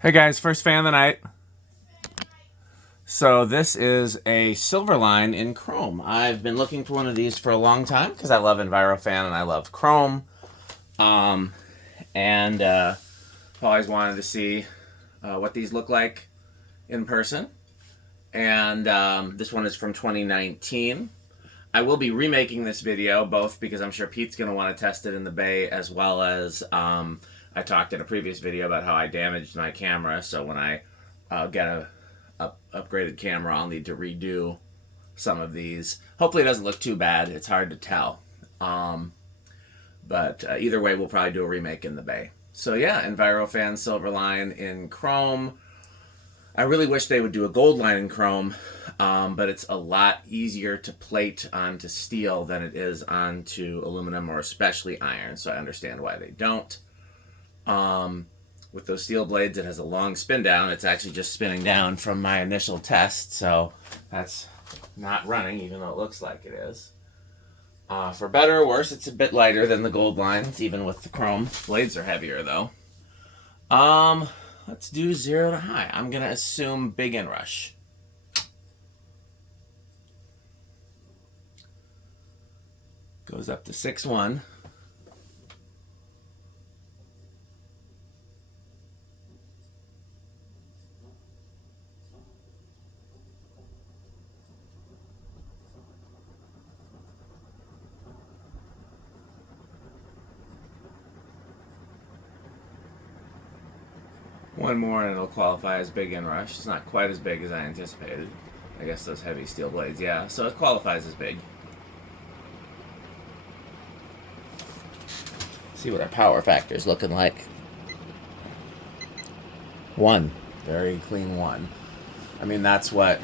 Hey guys, first fan of the night. So this is a Silverline in chrome. I've been looking for one of these for a long time because I love Envirofan and I love chrome. Um, and always wanted to see what these look like in person. And this one is from 2019. I will be remaking this video, both because I'm sure Pete's going to want to test it in the bay, as well as I talked in a previous video about how I damaged my camera. So when I get a upgraded camera, I'll need to redo some of these. Hopefully it doesn't look too bad. It's hard to tell. But either way, we'll probably do a remake in the bay. So yeah, Envirofan Silverline in chrome. I really wish they would do a gold line in chrome, but it's a lot easier to plate onto steel than it is onto aluminum or especially iron, so I understand why they don't. With those steel blades, it has a long spin down. It's actually just spinning down from my initial test, so that's not running, even though it looks like it is. For better or worse, it's a bit lighter than the gold lines, even with the chrome. Blades are heavier, though. Let's do 0 to high. I'm going to assume big inrush. Goes up to 6-1. One more and it'll qualify as big inrush. It's not quite as big as I anticipated. I guess those heavy steel blades, yeah. So it qualifies as big. See what our power factor is looking like. 1. Very clean 1. I mean, that's what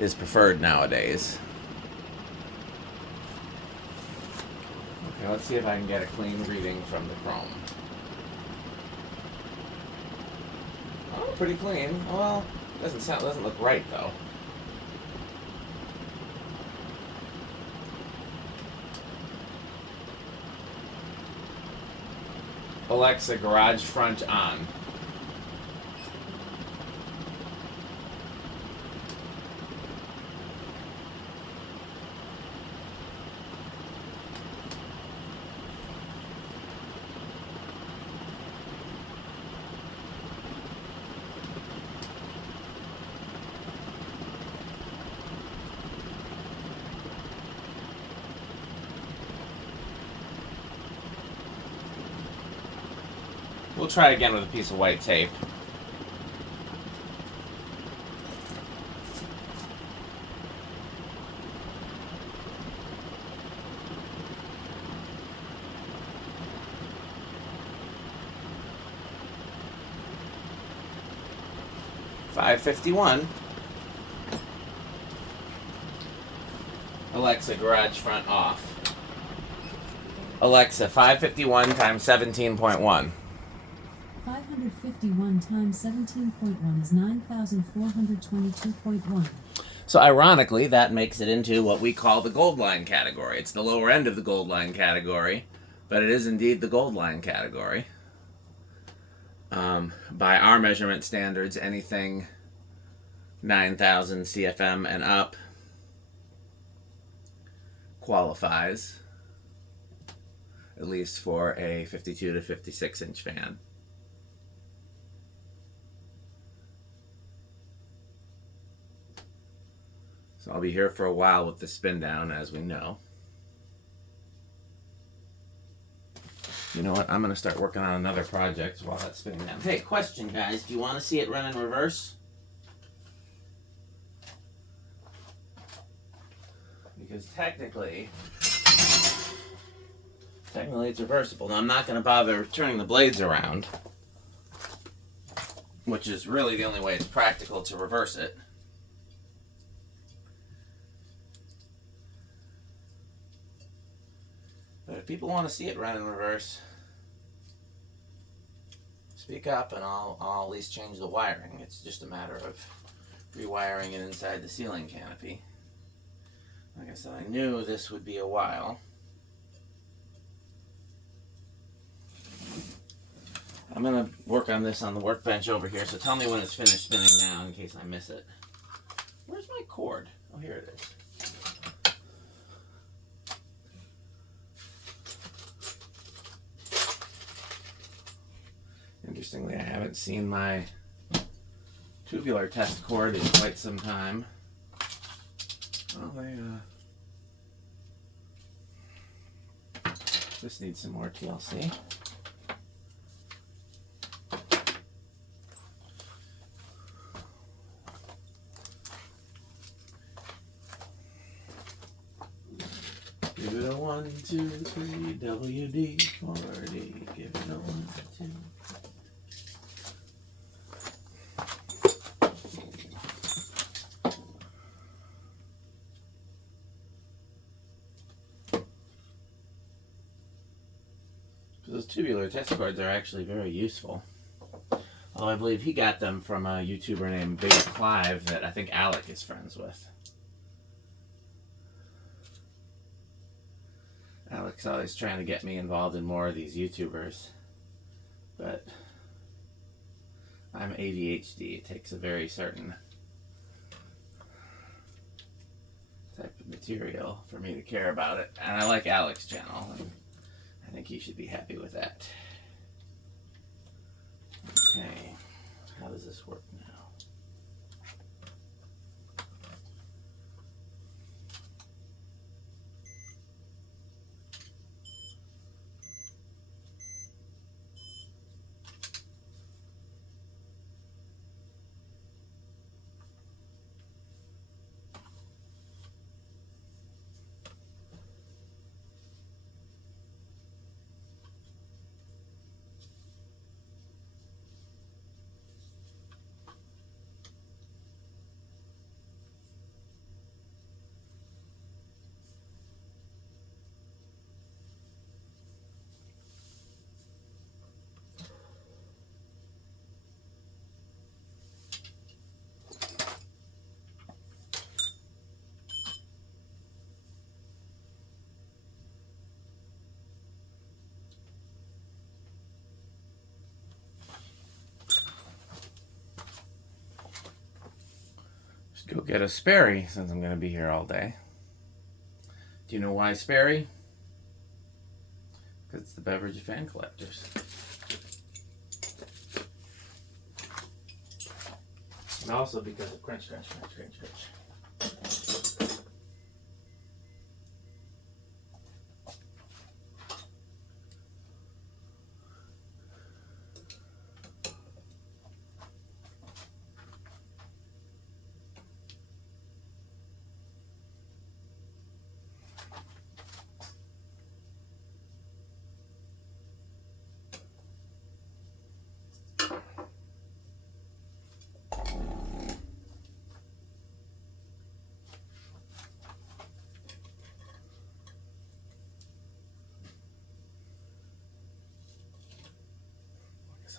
is preferred nowadays. Okay, let's see if I can get a clean reading from the chrome. Oh, pretty clean. Well, doesn't look right though. Alexa, garage front on. We'll try again with a piece of white tape. $5.51. Alexa, garage front off. Alexa, 551 times 17.1. 551 times 17.1 is 9,422.1. So ironically, that makes it into what we call the gold line category. It's the lower end of the gold line category, but it is indeed the gold line category. By our measurement standards, anything 9,000 CFM and up qualifies, at least for a 52 to 56 inch fan. So I'll be here for a while with the spin down, as we know. You know what? I'm going to start working on another project while that's spinning down. Hey, question, guys. Do you want to see it run in reverse? Because technically it's reversible. Now, I'm not going to bother turning the blades around, which is really the only way it's practical to reverse it. But if people want to see it run in reverse, speak up and I'll at least change the wiring. It's just a matter of rewiring it inside the ceiling canopy. Like I said, I knew this would be a while. I'm going to work on this on the workbench over here, so tell me when it's finished spinning now in case I miss it. Where's my cord? Oh, here it is. Interestingly, I haven't seen my tubular test cord in quite some time. Well, this needs some more TLC. Give it a 1, 2, 3, WD 40. Give it a 1, 2. Those tubular test cords are actually very useful. Although I believe he got them from a YouTuber named Big Clive that I think Alec is friends with. Alec's always trying to get me involved in more of these YouTubers. But I'm ADHD. It takes a very certain type of material for me to care about it. And I like Alec's channel. And I think he should be happy with that. Okay, how does this work now? Go get a Sperry since I'm going to be here all day. Do you know why Sperry? Because it's the beverage of fan collectors. And also because of crunch, crunch, crunch, crunch, crunch.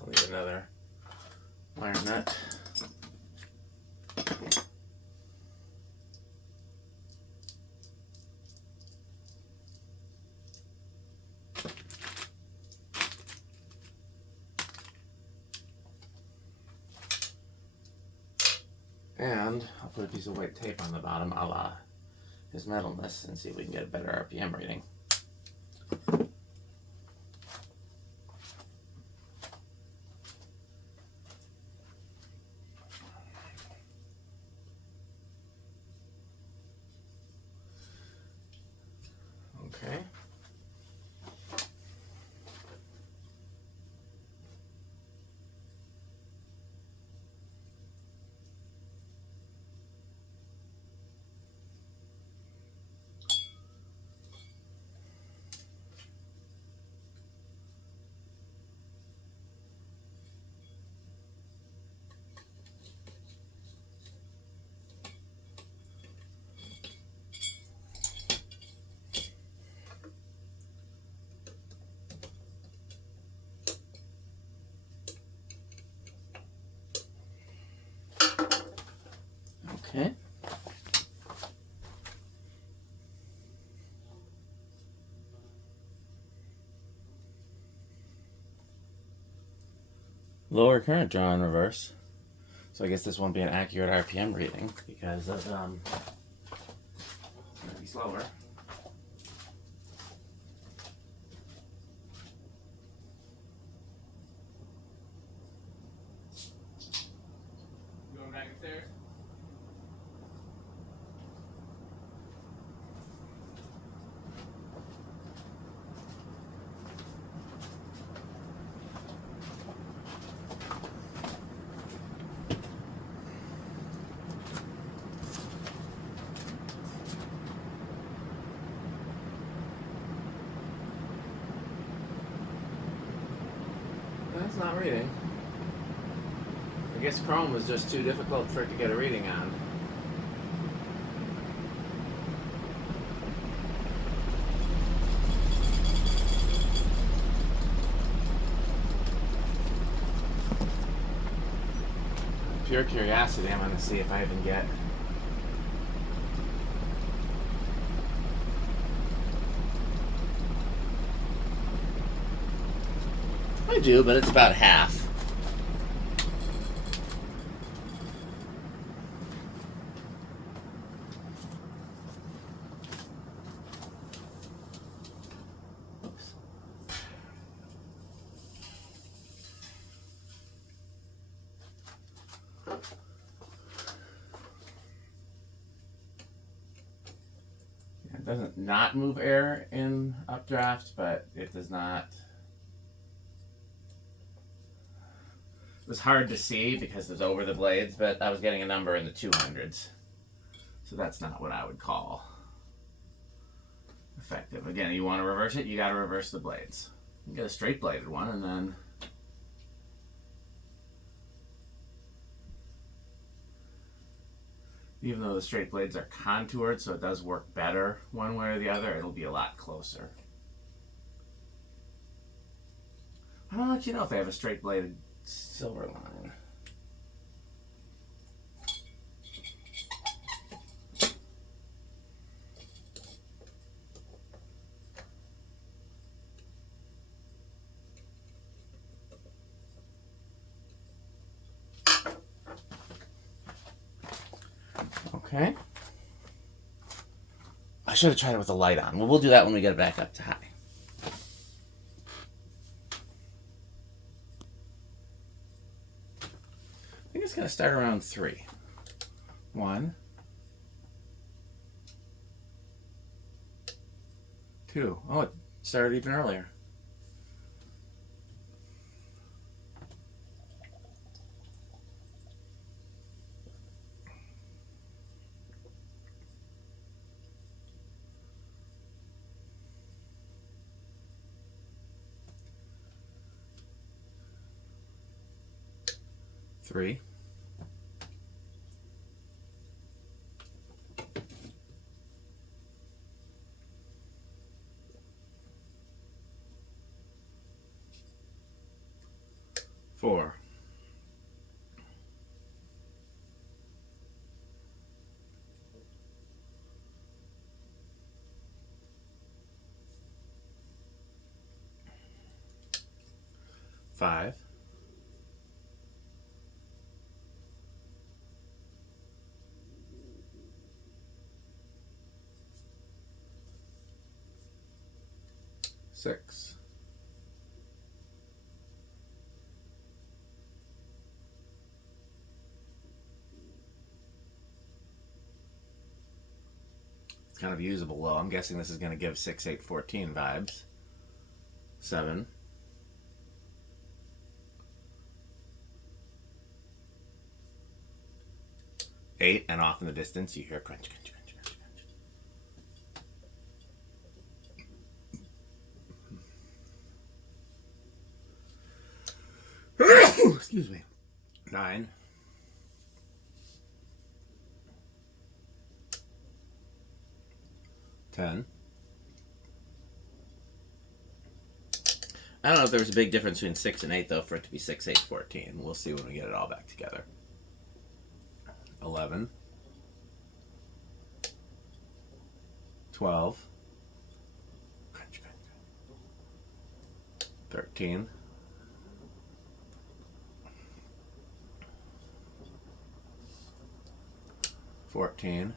I'll need another wire nut. And I'll put a piece of white tape on the bottom a la his metalness and see if we can get a better RPM reading. Okay. Okay. Lower current draw in reverse. So I guess this won't be an accurate RPM reading because of, it's going to be slower. Going back upstairs? That's not reading. I guess Chrome was just too difficult for it to get a reading on. Pure curiosity, I'm going to see if I even get... I do, but it's about half. Oops. It doesn't not move air in updraft, but it does not... It was hard to see because it was over the blades, but I was getting a number in the 200s. So that's not what I would call effective. Again, you want to reverse it, you got to reverse the blades. You get a straight bladed one, and then even though the straight blades are contoured, so it does work better one way or the other, it'll be a lot closer. I'll let you know if I have a straight bladed silver line. Okay. I should have tried it with the light on. Well, we'll do that when we get it back up to high. I think it's going to start around 3. 1, 2. Oh, it started even earlier. Three. 4. 5. 6. 's kind of usable low. I'm guessing this is going to give 6, 8, 14 vibes. 7. 8, and off in the distance you hear crunch, crunch, crunch, crunch, crunch. Excuse me. 9. 10. I don't know if there was a big difference between 6 and 8, though, for it to be 6, 8, 14. We'll see when we get it all back together. 11. 12. 13. 14,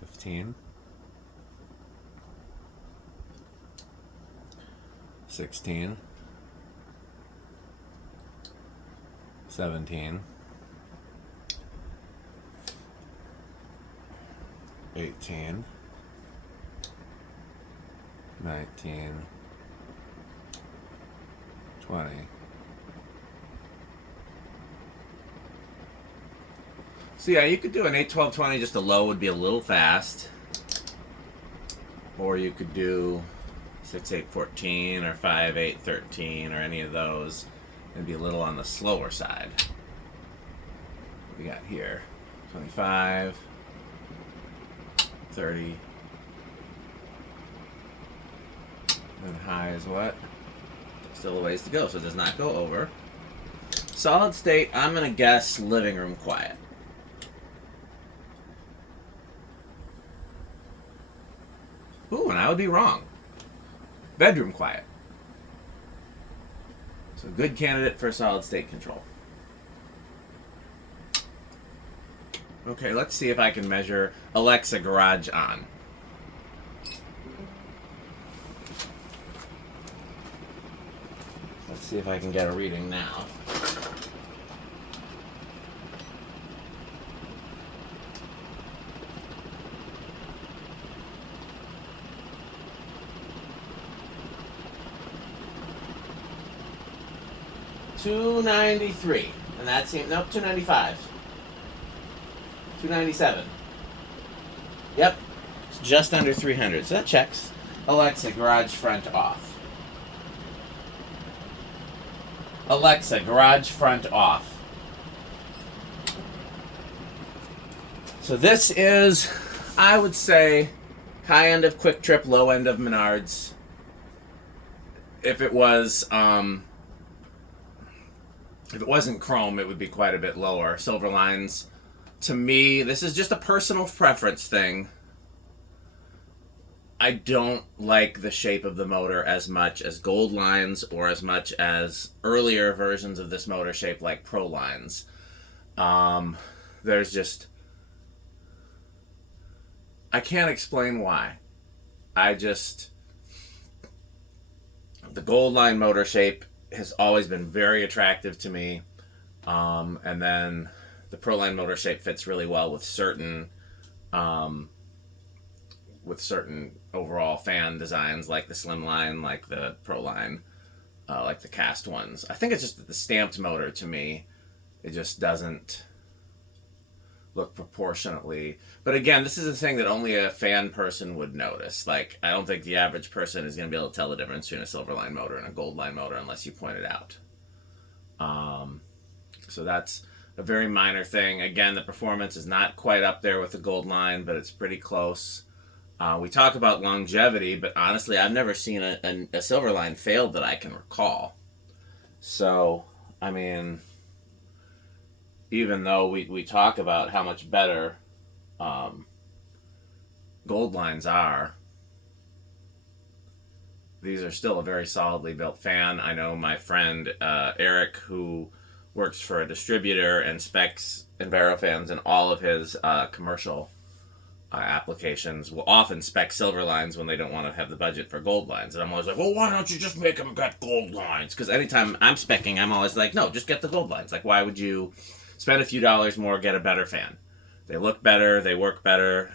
15, 16, 17, 18, 19, 20. So yeah, you could do an 8, 12, 20, just a low would be a little fast. Or you could do 6, 8, 14 or 5, 8, 13 or any of those. It'd be a little on the slower side. What we got here? 25, 30. And high is what? Still a ways to go, so it does not go over. Solid state, I'm going to guess living room quiet. Ooh, and I would be wrong. Bedroom quiet. So good candidate for solid state control. Okay, let's see if I can measure Alexa garage on. Let's see if I can get a reading now. $293, and that seems nope. $295, $297. Yep, it's just under $300, so that checks. Alexa, garage front off. Alexa, garage front off. So this is, I would say, high end of Quick Trip, low end of Menards. If it wasn't chrome, it would be quite a bit lower. Silver lines, to me, this is just a personal preference thing. I don't like the shape of the motor as much as gold lines or as much as earlier versions of this motor shape like Pro lines. There's just... I can't explain why. The gold line motor shape has always been very attractive to me. And then the Pro line motor shape fits really well with certain overall fan designs, like the slim line, like the Pro line, like the cast ones. I think it's just that the stamped motor, to me, it just doesn't look proportionately. But again, this is a thing that only a fan person would notice. Like, I don't think the average person is going to be able to tell the difference between a silver line motor and a gold line motor unless you point it out. So that's a very minor thing. Again, the performance is not quite up there with the gold line, but it's pretty close. We talk about longevity, but honestly, I've never seen a silver line fail that I can recall. So, I mean, even though we talk about how much better gold lines are, these are still a very solidly built fan. I know my friend Eric, who works for a distributor and specs Envirofans in all of his commercial applications, will often spec silver lines when they don't want to have the budget for gold lines. And I'm always like, well, why don't you just make them get gold lines? Because anytime I'm specking, I'm always like, no, just get the gold lines. Like, why would you spend a few dollars more, get a better fan? They look better, they work better,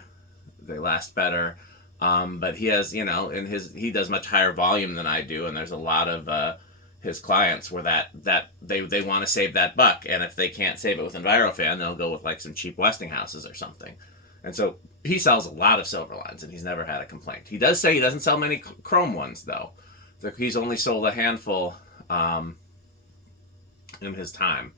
they last better. But he has, he does much higher volume than I do, and there's a lot of his clients where that they want to save that buck, and if they can't save it with Envirofan, they'll go with like some cheap Westinghouses or something. And so he sells a lot of silver lines, and he's never had a complaint. He does say he doesn't sell many chrome ones, though. He's only sold a handful in his time.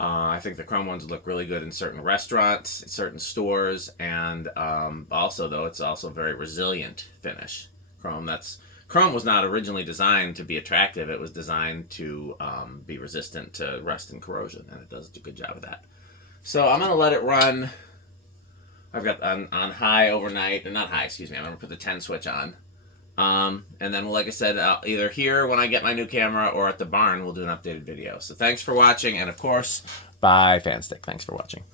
I think the chrome ones look really good in certain restaurants, certain stores, and also, though, it's also very resilient finish. Chrome was not originally designed to be attractive. It was designed to be resistant to rust and corrosion, and it does a good job of that. So I'm going to let it run. I've got on high overnight, and not high, excuse me. I'm going to put the 10 switch on. And then, like I said, either here when I get my new camera or at the barn, we'll do an updated video. So thanks for watching, and of course, bye, Fanstick. Thanks for watching.